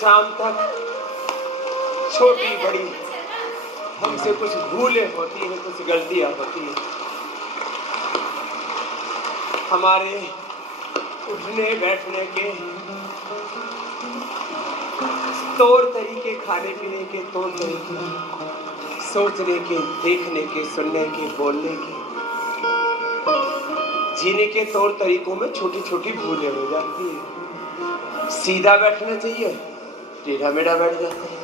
शाम तक छोटी बड़ी हमसे कुछ भूलें होती हैं, कुछ गलतियां होती हैं। हमारे उठने बैठने के तौर तरीके, खाने पीने के तौर तरीके, सोचने के, देखने के, सुनने के, बोलने के, जीने के तौर तरीकों में छोटी छोटी भूलें हो जाती है। सीधा बैठना चाहिए, टेढ़ा मेढ़ा बैठ जाता है।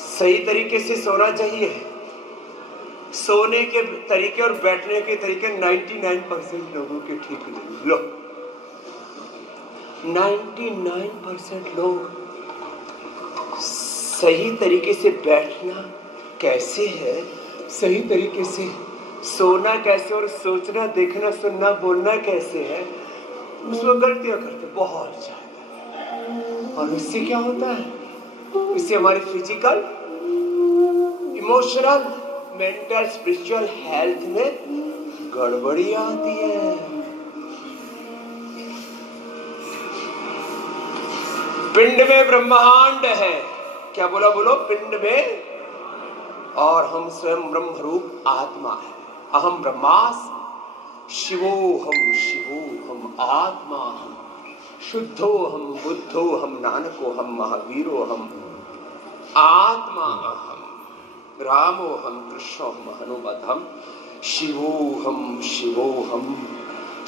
सही तरीके से सोना चाहिए, सोने के तरीके और बैठने के तरीके 99% लोगों के ठीक नहीं। लो 99% लोग सही तरीके से बैठना कैसे है, सही तरीके से सोना कैसे और सोचना, देखना, सुनना, बोलना कैसे है, उसमें गलतियां करते बहुत ज्यादा। और इससे क्या होता है? इससे हमारी physical, emotional, mental, spiritual health में गड़बड़ी आती है। पिंड में ब्रह्मांड है। क्या बोला? बोलो, पिंड में, और हम स्वयं ब्रह्म रूप आत्मा है। अहम ब्रह्मास्मि शिवोहम शिवोहम आत्मा हम शुद्धो हम बुद्धो हम नानको हम महावीरो हम आत्मा अहम रामो हम कृष्णो हम हनुमतम शिवोहम शिवोहम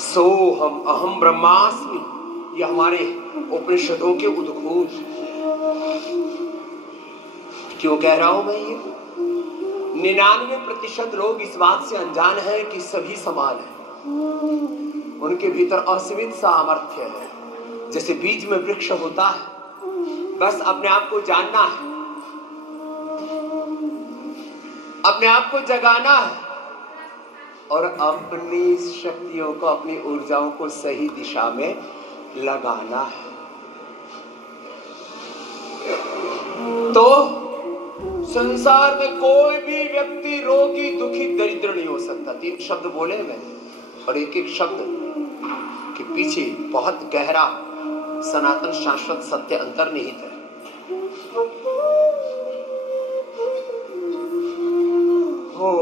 सोहम अहम ब्रह्मास्मि। ये हमारे उपनिषदों के उद्घोष। क्यों कह रहा हूं मैं ये? 99% लोग इस बात से अनजान हैं कि सभी समान हैं। उनके भीतर असीमित सामर्थ्य है। जैसे बीज में वृक्ष होता है, बस अपने आप को जानना है, अपने आप को जगाना है और अपनी शक्तियों को, अपनी ऊर्जाओं को सही दिशा में लगाना है। तो संसार में कोई भी व्यक्ति रोगी, दुखी, दरिद्र नहीं हो सकता। 3 शब्द बोले मैंने, और एक एक शब्द के पीछे बहुत गहरा सनातन शाश्वत सत्य अंतर्निहित है। हो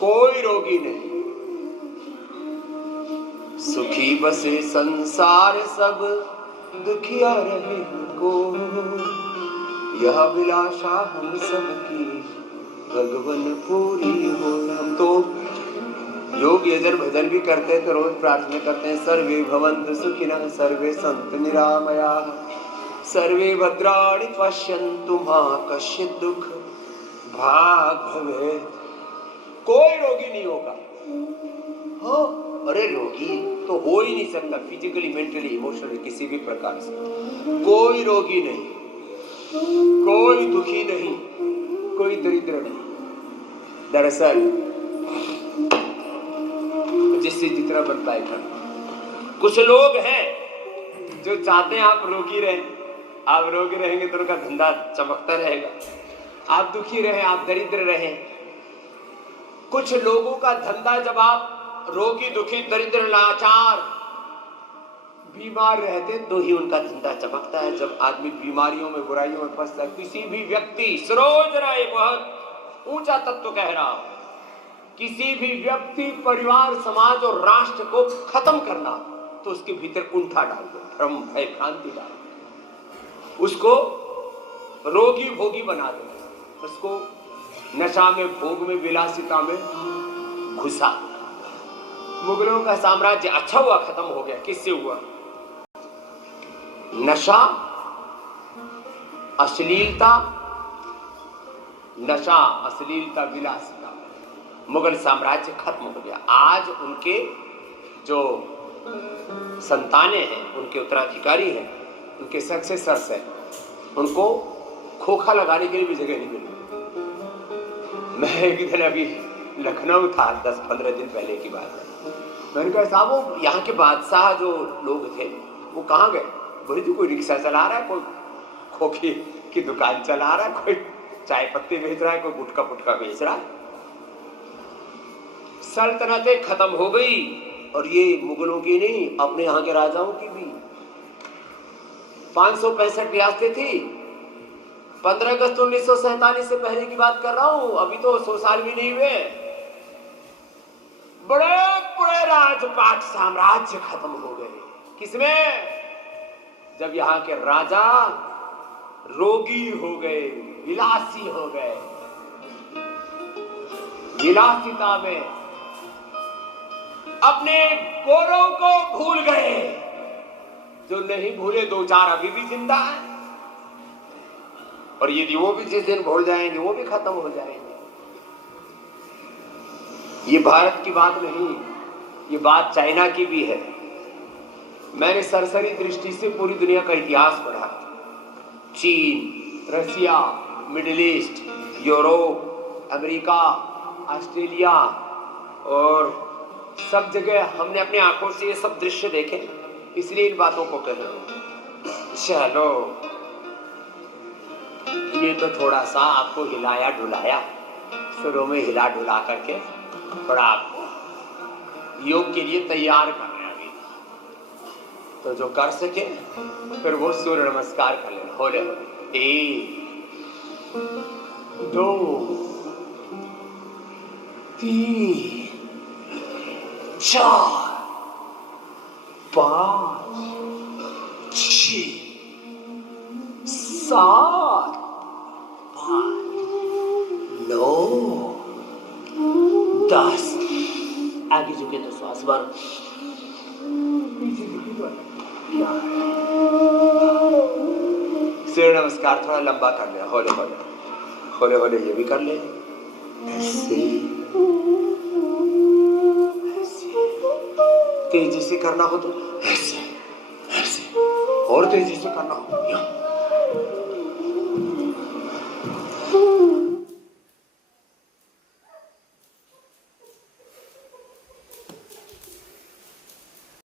कोई रोगी नहीं। सुखी बसे संसार सब दुखिया रहे को, यह अभिलाषा हम सबकी भगवन पूरी हो। हम तो योग यजन भजन भी करते हैं, तो रोज प्रार्थना करते हैं, सर्वे भवन्तु सुखिनः, सर्वे सन्तु निरामयाः, सर्वे भद्राणि पश्यन्तु मा कश्चित् दुःख भाग् भवेत्। कोई रोगी नहीं होगा। हाँ, अरे रोगी तो हो ही नहीं सकता, फिजिकली, मेंटली, इमोशनली, किसी भी प्रकार से। कोई रोगी नहीं, कोई दुखी नहीं, कोई दरिद्र नहीं। दरअसल जिससे जितना बनता है करना। कुछ लोग हैं जो चाहते हैं आप रोगी रहें। आप रोगी रहेंगे तो उनका धंधा चमकता रहेगा। आप दुखी रहें, आप दरिद्र रहें। कुछ लोगों का धंधा, जब आप रोगी, दुखी, दरिद्र, लाचार, बीमार रहते तो ही उनका धंधा चमकता है। जब आदमी बीमारियों में, बुराइयों में फंसता है, किसी भी व्यक्ति, सरोज राय बहुत ऊंचा तत्व कह रहा हूं, किसी भी व्यक्ति, परिवार, समाज और राष्ट्र को खत्म करना, तो उसके भीतर कुंठा डाल दो, भ्रम, भय, भ्रांति डाल दो, उसको रोगी भोगी बना दो, उसको नशा में, भोग में, विलासिता में घुसा। मुगलों का साम्राज्य अच्छा हुआ खत्म हो गया। किससे हुआ? नशा, अश्लीलता, नशा, अश्लीलता, विलासिता, मुगल साम्राज्य खत्म हो गया। आज उनके जो संतानें हैं, उनके उत्तराधिकारी हैं, उनके सक्सेसर्स हैं, उनको खोखा लगाने के लिए भी जगह नहीं मिली। मैं एक दिन अभी लखनऊ था, 10-15 दिन पहले की बात है। मैंने कहा, साहब वो यहाँ के बादशाह जो लोग थे वो कहाँ गए? बोले जी कोई रिक्शा चला रहा है, कोई खोखे की दुकान चला रहा है, कोई चाय पत्ती बेच रहा है, कोई गुटखा पुटका बेच रहा है। सल्तनतें खत्म हो गई, और ये मुगलों की नहीं, अपने यहाँ के राजाओं की भी। 565 रियासतें थी। 15 अगस्त 1947 से पहले की बात कर रहा हूं, अभी तो 100 साल भी नहीं हुए। बड़े बड़े राजपाट साम्राज्य खत्म हो गए। किसमें? जब यहाँ के राजा रोगी हो गए, विलासी हो गए, विलासिता में अपने गौरव को भूल गए। जो नहीं भूले 2-4 अभी भी जिंदा है, और यदि वो भी जिस दिन भूल जाएंगे वो भी खत्म हो जाएंगे। ये भारत की बात नहीं, ये बात चाइना की भी है। मैंने सरसरी दृष्टि से पूरी दुनिया का इतिहास पढ़ा। चीन, Russia, Middle East, Europe, America, Australia, और सब जगह हमने अपनी आंखों से ये सब दृश्य देखे, इसलिए इन बातों को कह रहा हूं। चलो, ये तो थोड़ा सा आपको हिलाया डुलाया, शुरू में हिला डुला करके थोड़ा आपको योग के लिए तैयार कर रहे हैं अभी। तो जो कर सके फिर वो सूर्य नमस्कार कर ले। होले होले 1 2 3 4 5 6 7 8 9 10। आगे झुके तो श्वास भर, सूर्य नमस्कार थोड़ा लंबा कर ले। होले होले होले होले ये भी कर ले। ऐसे तेजी से करना हो तो ऐसे ऐसे, और तेजी से करना हो